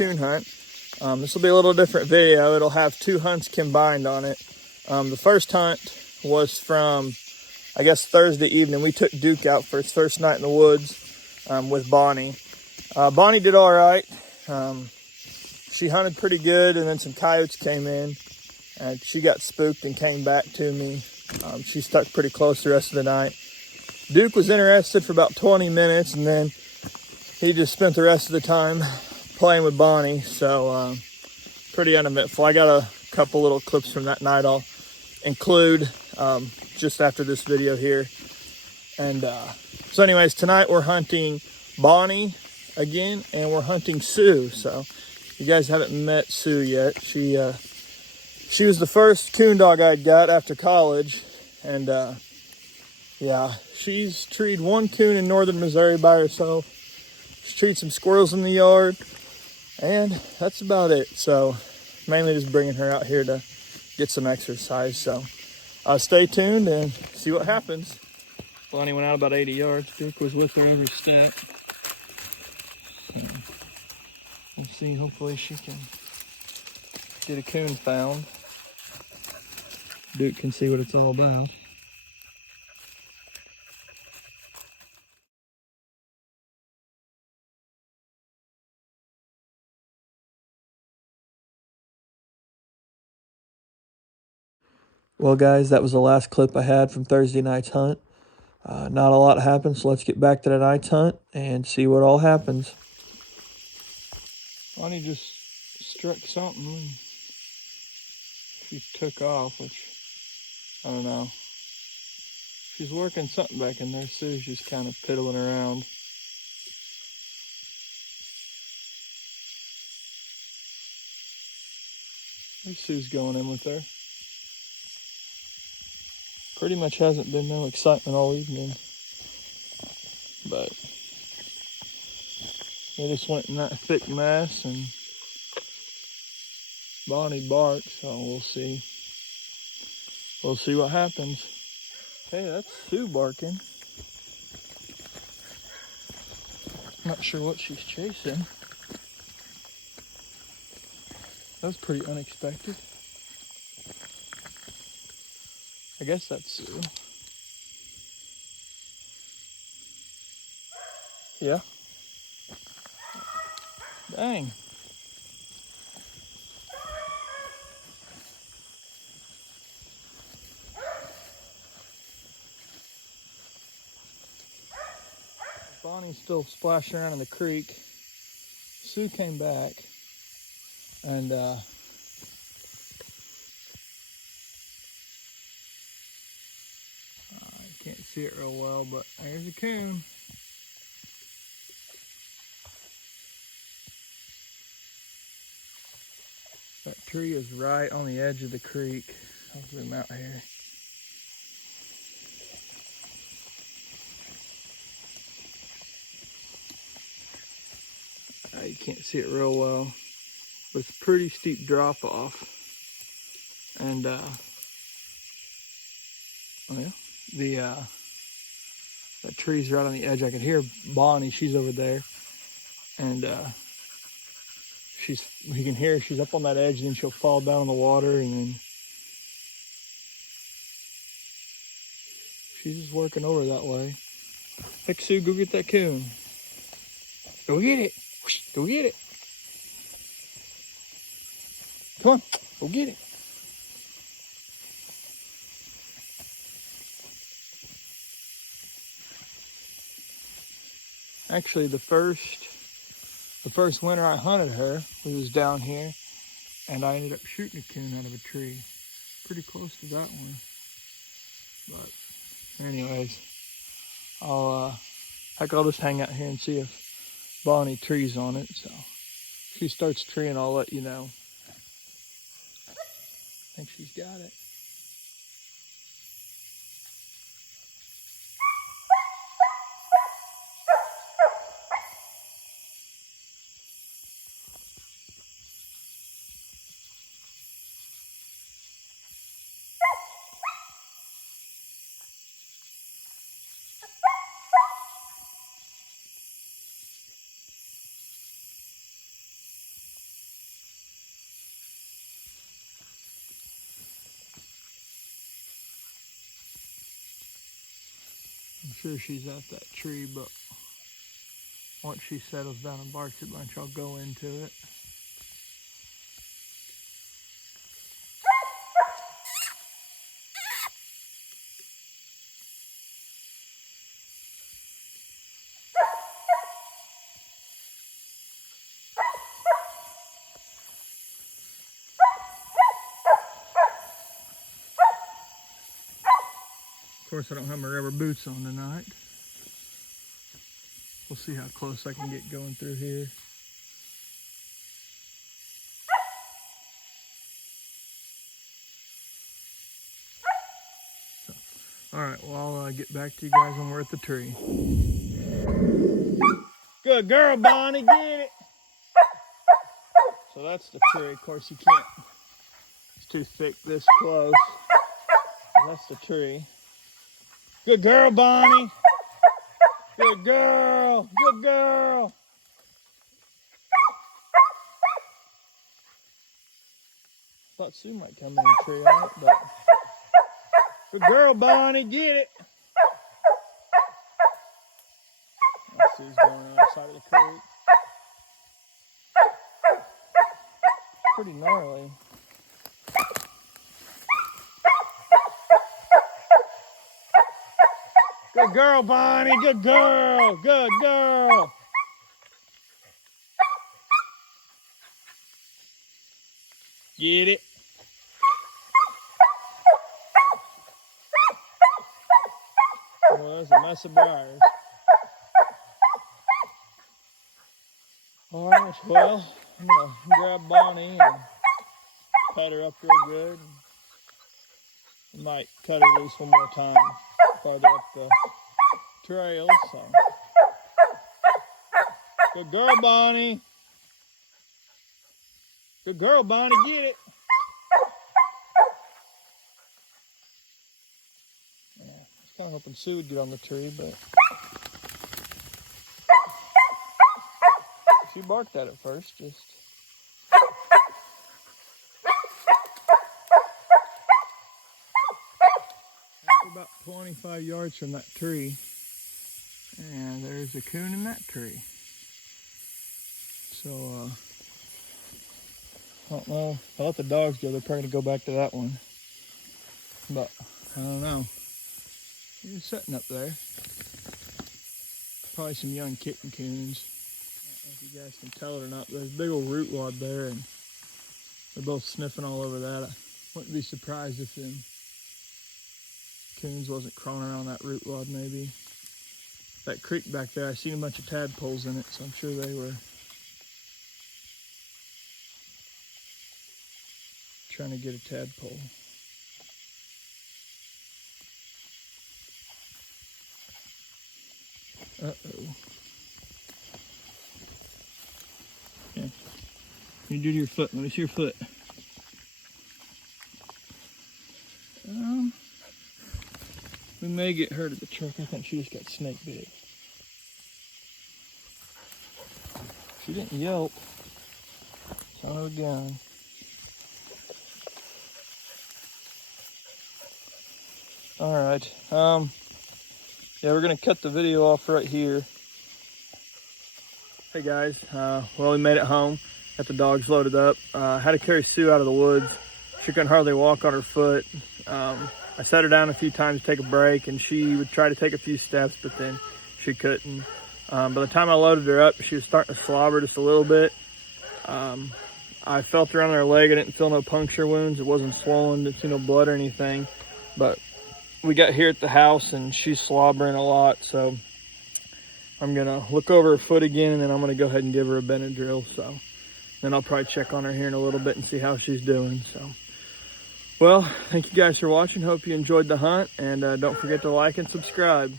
coon hunt. This will be a little different video. It'll have 2 hunts combined on it. The first hunt was from, I guess, Thursday evening. We took Duke out for his first night in the woods with Bonnie. Bonnie did all right. She hunted pretty good, and then some coyotes came in, and she got spooked and came back to me. She stuck pretty close the rest of the night. Duke was interested for about 20 minutes, and then he just spent the rest of the time playing with Bonnie, so pretty uneventful. I got a couple little clips from that night I'll include just after this video here. And so anyways, tonight we're hunting Bonnie again, and we're hunting Sue. So you guys haven't met Sue yet. She was the first coon dog I'd got after college, and yeah, she's treed 1 coon in northern Missouri by herself. She's treed some squirrels in the yard, and that's about it. So mainly just bringing her out here to get some exercise. So stay tuned and see what happens. Bonnie went out about 80 yards. Duke was with her every step. So we'll see. Hopefully she can get a coon found. Duke can see what it's all about. Well, guys, that was the last clip I had from Thursday night's hunt. Not a lot happened, so let's get back to the night's hunt and see what all happens. Bonnie just struck something and she took off, which, I don't know. She's working something back in there. Sue's just kind of piddling around. There's Sue's going in with her. Pretty much hasn't been no excitement all evening, but they just went in that thick mess, and Bonnie barked, so we'll see. We'll see what happens. Hey, that's Sue barking. Not sure what she's chasing. That was pretty unexpected. I guess that's Sue. Yeah. Dang. Bonnie's still splashing around in the creek. Sue came back, and I can't see it real well, but there's a coon. That tree is right on the edge of the creek. I'll zoom out here. You can't see it real well, but it's a pretty steep drop off. And oh yeah, that tree's right on the edge. I can hear Bonnie, she's over there. And you can hear she's up on that edge, and then she'll fall down in the water, and then she's just working over that way. Heck, Sue, go get that coon. Go get it. Go get it. Come on, go get it. Actually, the first winter I hunted her, we was down here, and I ended up shooting a coon out of a tree. Pretty close to that one. But anyways, I'll just hang out here and see if Bonnie trees on it. So if she starts treeing, I'll let you know. I think she's got it. I'm sure she's at that tree, but once she settles down and barks a bunch, I'll go into it. Of course, I don't have my rubber boots on tonight. We'll see how close I can get going through here. So, all right, well, I'll get back to you guys when we're at the tree. Good girl, Bonnie, get it. So that's the tree. Of course, you can't. It's too thick this close. That's the tree. Good girl, Bonnie. Good girl. Good girl. Thought Sue might come in and tree on it, but good girl, Bonnie. Get it. Sue's going on the side of the creek. Pretty gnarly. Good girl, Bonnie. Good girl. Good girl. Get it. Well, that's a mess of briars. All right, well, I'm going to grab Bonnie and pet her up real good. I might cut her loose one more time farther up the trail. So. Good girl, Bonnie. Good girl, Bonnie, get it. Yeah, I was kind of hoping Sue would get on the tree, but she barked at it first, just. After about 25 yards from that tree, and there's a coon in that tree. So, I don't know. If I let the dogs go, they're probably going to go back to that one. But, I don't know. He's sitting up there. Probably some young kitten coons. I don't know if you guys can tell it or not, but there's a big old root wad there, and they're both sniffing all over that. I wouldn't be surprised if them coons wasn't crawling around that root wad maybe. That creek back there, I seen a bunch of tadpoles in it, so I'm sure they were trying to get a tadpole. Uh-oh. Yeah. You do to your foot. Let me see your foot. We may get her to the truck. I think she just got snake bit. She didn't yelp. Son of a gun. Alright. Yeah, we're gonna cut the video off right here. Hey guys, well, we made it home. Got the dogs loaded up. Had to carry Sue out of the woods. She couldn't hardly walk on her foot. I set her down a few times to take a break, and she would try to take a few steps, but then she couldn't. By the time I loaded her up, she was starting to slobber just a little bit. I felt her on her leg. I didn't feel no puncture wounds. It wasn't swollen. Didn't see no blood or anything. But we got here at the house, and she's slobbering a lot, so I'm going to look over her foot again, and then I'm going to go ahead and give her a Benadryl. So then I'll probably check on her here in a little bit and see how she's doing. So, well, thank you guys for watching. Hope you enjoyed the hunt, and don't forget to like and subscribe.